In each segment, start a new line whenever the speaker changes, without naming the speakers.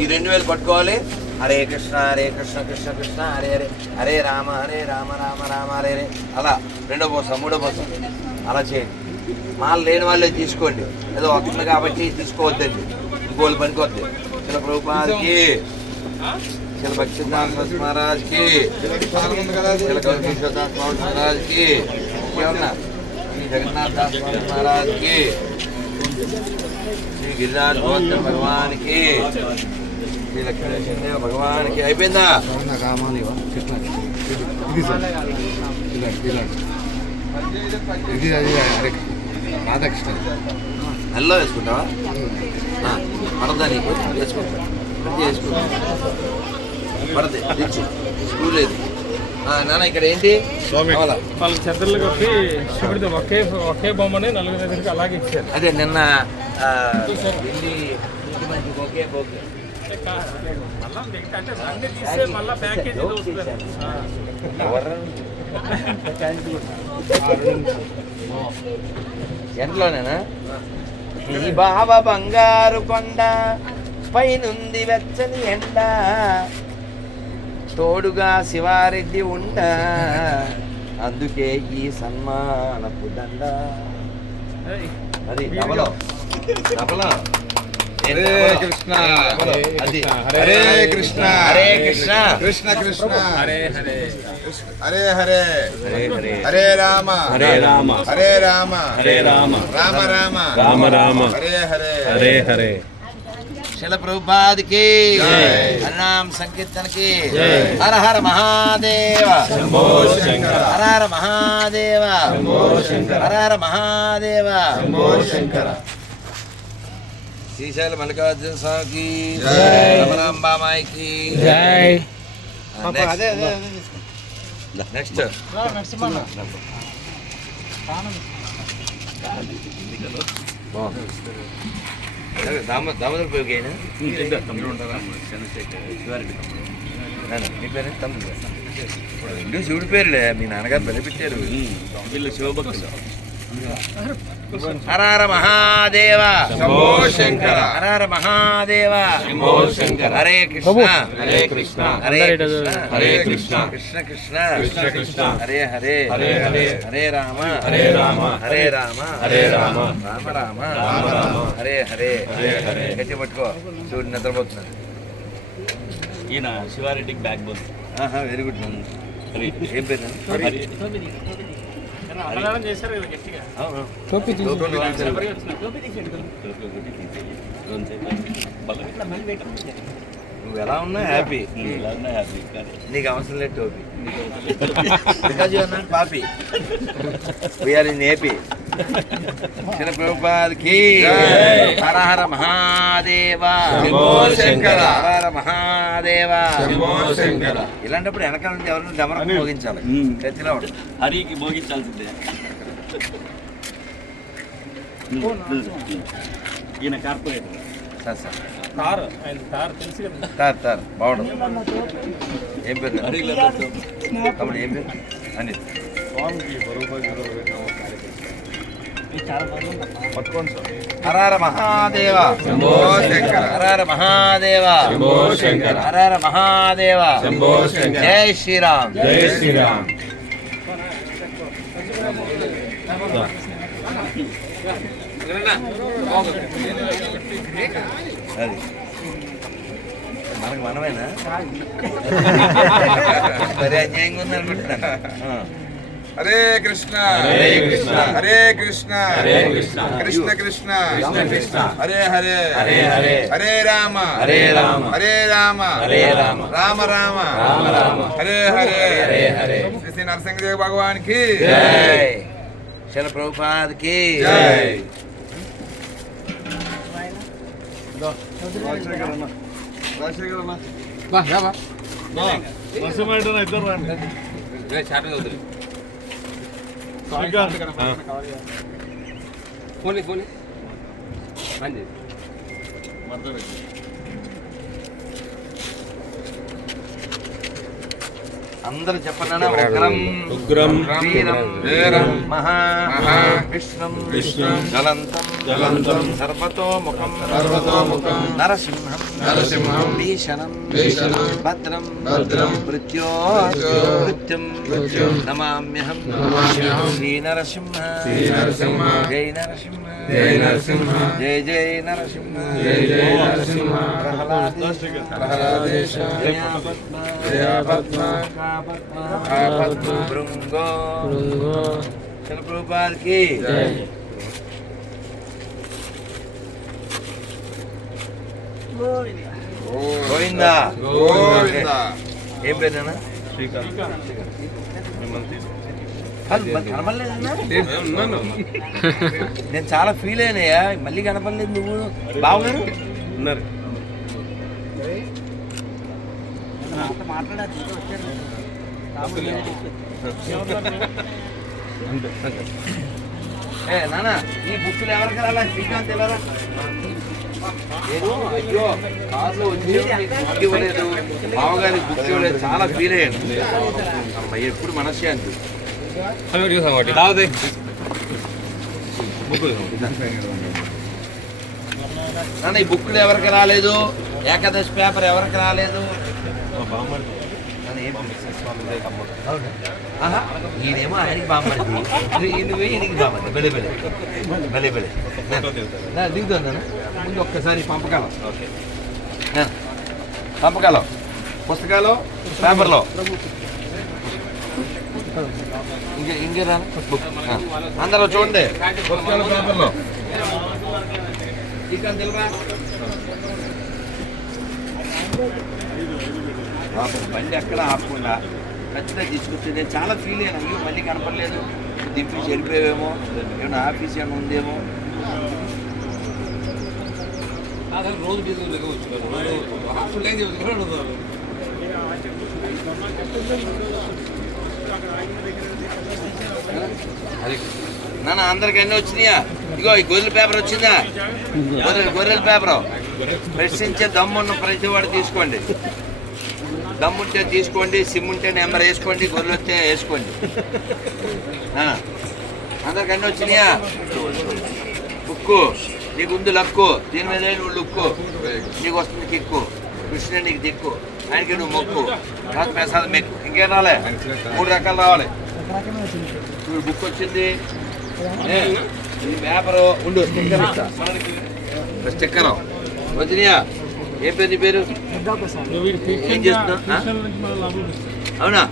ఈ రెండు వేలు పట్టుకోవాలి. హరే కృష్ణ హరే కృష్ణ కృష్ణ కృష్ణ హరే హరే హరే రామ హరే రామ రామ రామ హరే హరే. అలా రెండో పోసం మూడో పోసం. అలా చేయండి. మాలు లేని వాళ్ళే తీసుకోండి. ఏదో వస్తుంది కాబట్టి తీసుకోవద్దండి. ఇంకోళ్ళు పనికొద్ది. చిన్న ప్రభుపాదికి చిన్న భక్తిదాస్ మహారాజ్కి చిన్న మహారాజ్కి శ్రీ జగన్నాథ్ దాస్ మహారాజ్కి శ్రీ గిరిరాజ్ భగవాన్కి శ్రీ లక్ష్మీ నరసింహదేవ భగవాన్కి అయిపోయిందా
ఇది సార్ ఇలాంటి ఇలాంటి ఇది అది రాధాకృష్ణ
నెలలో వేసుకుంటావా ఆ, పడదా నీకు వేసుకుంటా ప్రతి వేసుకుంటా పడదే తెచ్చు స్కూల్ లేదు నాన్న ఇక్కడ ఏంటి?
వాళ్ళకి చెద్దర్లు కొట్టి శివుడిది ఒకే ఒకే బొమ్మని నలుగురు దగ్గరికి అలాగే ఇచ్చారు.
అదే నిన్న ఒకే ఓకే ఎంతలోనేనా ఈ బావ బంగారు కొండ పైనుంది వెచ్చని ఎండ. తోడుగా శివారెడ్డి ఉండ. అందుకే ఈ సన్మానపు దండ. అది డబలో. డబలో?
హరే కృష్ణ. హరే కృష్ణ.
హరే కృష్ణ.
కృష్ణ. కృష్ణ.
హరే హరే.
హరే హరే.
హరే
రామ.
హరే రామ.
హరే రామ.
హరే రామ.
రామ రామ.
రామ రామ.
హరే హరే.
హరే హరే.
శిల ప్రభుపాదికి. హరినామ సంకీర్తనకి. హర హర మహాదేవ. హర హర మహాదేవ. హర హర మహాదేవ.
శంకర.
శ్రీశైల మల్లికార్జున స్వామికి
జై.
రమణాంబామాయికి
జై.
నెక్స్ట్ దామోదర మీ పేరు? తమ్ముడు. రెండు శివుడి పేరులే మీ నాన్నగారు బలిపెట్టారు
వీళ్ళు శివభక్తులు.
హర హర మహాదేవ.
శంభో శంకర.
హర హర మహాదేవ.
శంభో శంకర.
హరే కృష్ణ.
హరే కృష్ణ.
హరే కృష్ణ.
హరే కృష్ణ.
కృష్ణ. కృష్ణ
కృష్ణ. కృష్ణ
హరే హరే.
హరే హరే.
హరే రామ.
హరే రామ.
హరే రామ.
హరే రామ.
రామ రామ.
రామ రామ.
హరే హరే.
హరే హరే.
గట్టి పట్టుకో. చూడు నిద్రపోతున్నాడు
ఈయన శివారెడ్డికి బ్యాక్ బోన్
ఆహా వెరీ గుడ్ ఏం పేరు? నువ్వు ఎలా ఉన్నా హ్యాపీ. నీకు అవసరం లేదు టోపీ. బికాజ్ యు ఆర్ నాట్ పాపీ. వీఆర్ ఇన్ ఏపీ శిల ప్రభుపాద్కి.
జై.
హర హర మహాదేవ.
శంకర.
హర హర మహాదేవ.
శంకర.
ఇలాంటప్పుడు వెనకాల నుంచి ఎవరైనా డమరకు. గట్టిలో ఉండదు
హరికి భోగించాల్సిందే ఈయన కార్పొరేటర్.
Sir sir.
కారు ఆయన కారు తెలుసు కదా.
తార్ తార్ బాగుండదు ఏం పేరు తమ్ముడు ఏం పేరు? పట్టుకోండి సార్ హర హర మహాదేవ.
శంభో శంకర.
హర హర మహాదేవ.
శంభో శంకర.
హర హర మహాదేవ.
శంభో శంకర.
జై శ్రీరామ్.
జై శ్రీరామ్.
అది. మనకు మనమేనా? మరి అన్యాయంగా ఉంది అనుకుంటున్నాను ఆ.
హరే కృష్ణ
హరే కృష్ణ.
హరే కృష్ణ
హరే కృష్ణ.
కృష్ణ కృష్ణ
కృష్ణ కృష్ణ.
హరే హరే
హరే హరే.
హరే రామ
హరే రామ.
హరే రామ
హరే రామ.
రామ రామ
రామ రామ.
హరే హరే
హరే హరే.
శ్రీ శ్రీ నరసింహదేవ్ భగవాన్కి
జై శిల ప్రభుపాద్కి
జై
అందరూ చెప్పండి ఉగ్రం
ఉగ్రం.
వీరం
వీరం
మహా
మహా.
విష్ణుం
విష్ణుం.
జలంతం. సర్వతోముఖం.
సర్వతోముఖం.
నరసింహం.
నరసింహం.
భీషణం.
భీషణం.
భద్రం.
భద్రం.
మృత్యో.
మృత్యో.
మృత్యుం. నమామ్యహం
నమామ్యహం
శ్రీ నరసింహ.
శ్రీ నరసింహ.
జై నరసింహ.
జై నరసింహ.
జై జై నరసింహ.
జై జై నరసింహ.
ప్రహ్లాదేశ
ప్రహ్లాదేశ
కాపద్మ
కాపద్మ
భృంగో గోవింద. ఏం పేరు కనపడలేదన్నా నేను చాలా ఫీల్ అయినాయా మళ్ళీ కనపడలేదు నువ్వు. బావగారు
ఉన్నారు.
ఏ నాన్న ఈ బుక్కులు ఎవరికి రాలా శ్రీకాంత్ ఎవరా? నేను అయ్యో వచ్చి బుక్ ఇవ్వలేదు. బావగారికి బుక్ ఇవ్వలేదు. చాలా ఫీల్ అయ్యాను అమ్మ, ఎప్పుడు మనశ్శాంతి నాన్న ఈ బుక్కులు ఎవరికి రాలేదు? ఏకాదశి పేపర్ ఎవరికి రాలేదు? ఈయనేమో ఆయనకి బామ్మడిది నువ్వు ఈయనకి బామ్మడి. బెలే బెలే. బెలే బెలే. నాన్న? ముందు ఒక్కసారి పంపకాలం. నా, పంపకాలం. పుస్తకాలు పేపర్లో. ఇంకే ఇంకే రా బుక్. ఆ. అందరూ చూడండి. పుస్తకాలు పేపర్లో. బండి ఎక్కడ ఆపకుండా ఖచ్చితంగా తీసుకొచ్చి నేను చాలా ఫీల్ అయ్యాను అయ్యో మళ్ళీ కనపడలేదు. దింపి చెడిపోయావేమో ఏమైనా ఆఫీస్ ఏమైనా ఉందేమో. నాన్న అందరికి అన్నీ వచ్చినాయా? ఇగో ఈ గొర్రెల పేపర్ వచ్చిందా? గొర్రెల గొర్రెల పేపర్. ప్రశ్నించే దమ్మున్న ప్రతి వాడు తీసుకోండి. దమ్ముంటే తీసుకోండి సిమ్ ఉంటే నెంబర్ వేసుకోండి గొర్రెలు వస్తే వేసుకోండి. ఆ, అన్నీ వచ్చినాయా? ఉక్కు నీకు ఉంది లక్కు. దీని మీద నువ్వు లుక్కు? నీకు వస్తుంది కిక్కు. కృష్ణుడే నీకు దిక్కు. ఆయనకి నువ్వు మొక్కు. నాకు ప్రసాదం మెక్కు ఇంకేం రాలే? మూడు రకాలు రావాలి. ఇప్పుడు బుక్ వచ్చింది. ఏ, పేపరు ఉండు. స్టిక్కర్ ఇస్తా. స్టిక్కర్ వచ్చినాయా ఏం పేరు నీ పేరు? ఏం చేస్తున్నా? అవునా?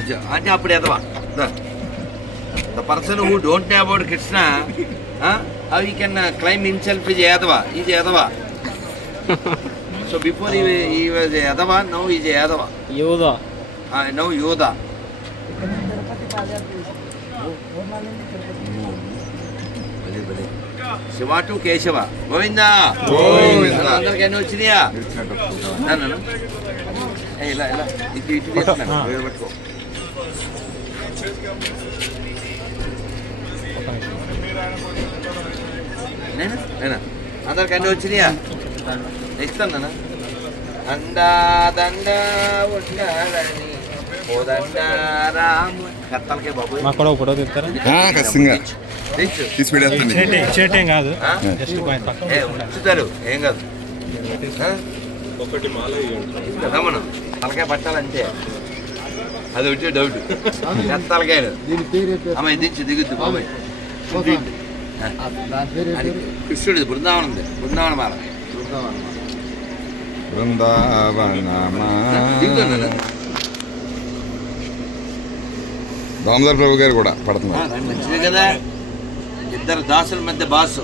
అచ్చా, అంటే అప్పుడు ఎదవా? The. Person who don't know about Krishna. How you can claim in self is ఎదవా ఈజ్ ఎదవా సో బిఫోర్ ఈ వాజ్ ఎదవా నౌ ఈజ్ ఎదవా
యోధా
నౌ యోధా శివ టు కేశవ గోవిందా
గోవిందా.
అందరికి అన్ని వచ్చినాయా? నన్ను ఏ, ఇలా ఇలా. ఇటు ఇటు తీసుకున్నాను. వేలు పట్టుకో. నేనా? నేనా? అందరికి అన్ని వచ్చినాయా? ఇస్తాను నాన్న అండా దండ ఉండాలని
మాకు ఫోటో తీస్తారా?
ఖచ్చితంగా. తీసి
కాదు? జస్ట్
ఏ ఉంచుతారు. ఏం కాదు. ఆ?
ఒకటి మాల ఇవ్వండి.
రమణం తలకాయ పట్టాలంటే. అది వచ్చే డౌట్ తలకాయలు అమ్మాయి దించి దిగుద్దు బాబాయ్. కృష్ణుడి బృందావనం ఉంది బృందావన మాల
బృందావనమా
దిగుతున్నాను
దామోదర్ ప్రభు గారు కూడా పడుతున్నారు.
మంచిదే కదా. ఇద్దరు దాసుల మధ్య బాసు.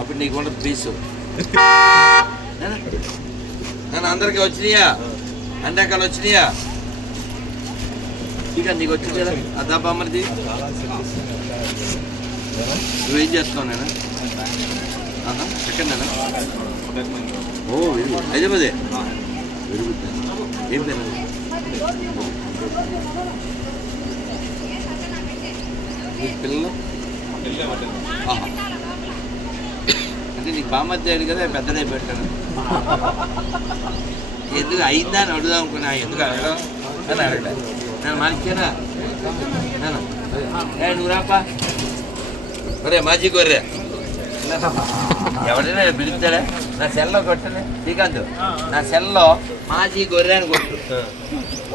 అప్పుడు నీకు ఉండదు పీసు నన్ను అందరికి వచ్చినాయా? అన్ని రకాలు వచ్చినాయా? ఇక నీకు వచ్చింది కదా అదా బామ్మది నువ్వేం చేస్తావు నేను సెకండ్ ఓ హైదరాబాదే? వెరీ గుడ్ ఏం పేరు నీ పిల్లలు? అంటే నీకు బామ్మద్ది అయ్యాడు కదా పెద్దదే పెట్టాను ఎందుకు? అయిందా? అని అడుగుదాం అనుకున్నా. ఎందుకు అడగడం? అని అడగలే. నేను మానిచ్చానా ఏ నువ్వు రాపా ఒరే మాజీ గొర్రె ఎవరైనా పిలుస్తాడా నా సెల్లో కొట్టండి శ్రీకాంత్ నా సెల్లో మాజీ గొర్రె అని కొట్టు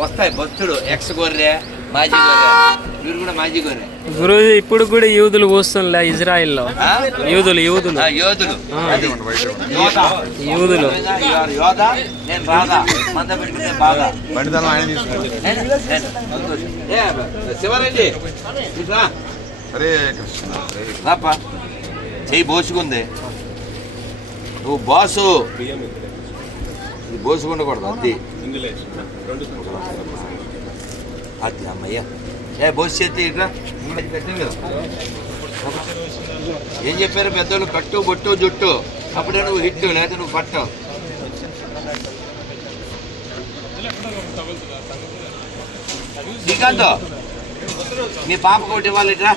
వస్తాయి భక్తుడు ఎక్స్ గొర్రె
గురువు ఇప్పుడు కూడా యూదులు కూస్తుండే ఇజ్రాయిల్లో? యూదులు యూదులు.
ఆ, యోధులు.
యూదులు.
శివరెడ్డి
హరే కృష్ణ.
రాపా. చెయ్యి బోసుకుంది. నువ్వు బాసు. ఇది బోసుకుండకూడదు అది అది అమ్మయ్య ఏ బోసు చేతి ఇట్లా అది పెట్టింది కదా. ఏం చెప్పారు పెద్దోళ్ళు కట్టు బొట్టు జుట్టు అప్పుడే నువ్వు హిట్ లేకపోతే నువ్వు పట్టు శ్రీకాంత్ మీ పాప ఒకటి ఇవ్వాలి ఇట్రా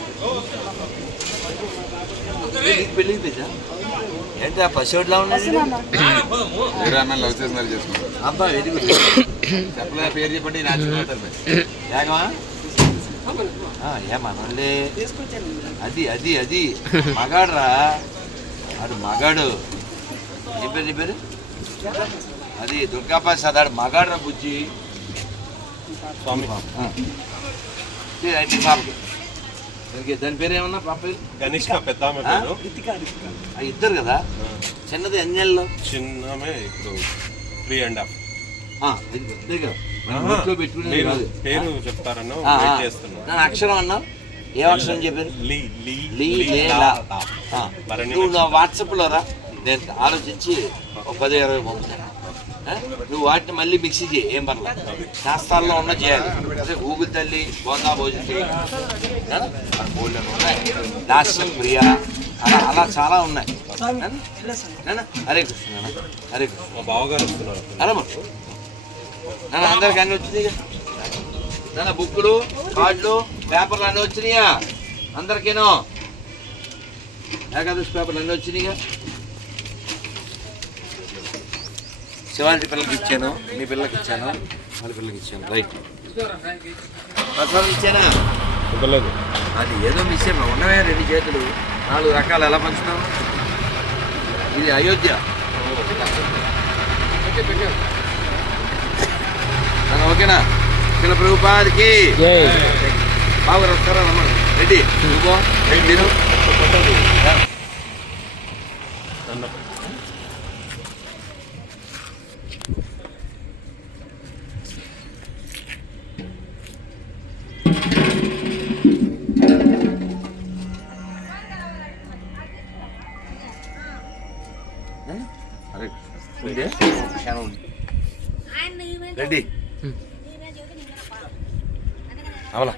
పెళ్ళి ఏంటి ఆ పసివాడిలా
చేసుకుంటారు
అబ్బా వెరీ గుడ్ చెప్పలే పేరు చెప్పండి ఏమనండి అది అది అది. మగాడురా. ఆడు మగాడు. ఏం పేరు పేరు? అది దుర్గాప్రసాద్ ఆడు మగాడురా బుజ్జి.
స్వామి.
అయితే పాపకి. దాని పేరు ఏమన్నా పాప పేరు?
గణేష్క పెద్ద
ఇద్దరు కదా? చిన్నది ఎన్నెళ్ళు
చిన్నమే ఇప్పుడు త్రీ అండ్ హాఫ్. పేరు చెప్తారను
ఆ, ఆ.
వెయిట్ చేస్తున్నా.
నా అక్షరం అన్నావు ఏ అక్షరం చెప్పారు నువ్వు. వాట్సాప్లో రా. నేను ఆలోచించి ఒక పది ఇరవై పంపుతాను? నువ్వు వాటిని మళ్ళీ మిక్సీ చేయి. ఏం పర్లేదు. శాస్త్రాల్లో ఉన్న చేయాలి. అదే గూగుల్ తల్లి బోందా భోజనం చేయి. ఆ? మన బోల్డెన్ ఉన్నాయి. లాస్య ప్రియ. అలా అలా చాలా ఉన్నాయి. హరే కృష్ణ. హరే కృష్ణ.
మా బావగారు
నాన్న అందరికి అన్ని వచ్చినాయి. నాన్న బుక్కులు కార్డులు పేపర్లు అన్నీ వచ్చినాయా? అందరికీనో? ఏకాదశి పేపర్లు అన్నీ వచ్చినాయిగా? శివాజీ పిల్లలకి ఇచ్చాను మీ పిల్లలకి ఇచ్చాను వాళ్ళ పిల్లలకి ఇచ్చాను. రైట్. ప్రసాదం ఇచ్చానా? అది ఏదో మిస్ అయ్యా ఉన్నవే రెండు చేతులు. నాలుగు రకాలు ఎలా పంచుతాం ఇది అయోధ్య. ఓకేనా ఇక్కడ ప్రభుపాదికి బాబు వస్తారా రమ్మ రెడ్డి నువ్వు ఉంది. రెడ్డి అవలా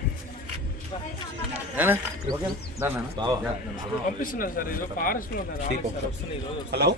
ఏనా? ఓకేనా? దా నాన్న.
బావా
యా.
పంపిస్తున్నారు సార్ ఈరోజు ఫారెస్ట్లో ఉన్నారు
హలో?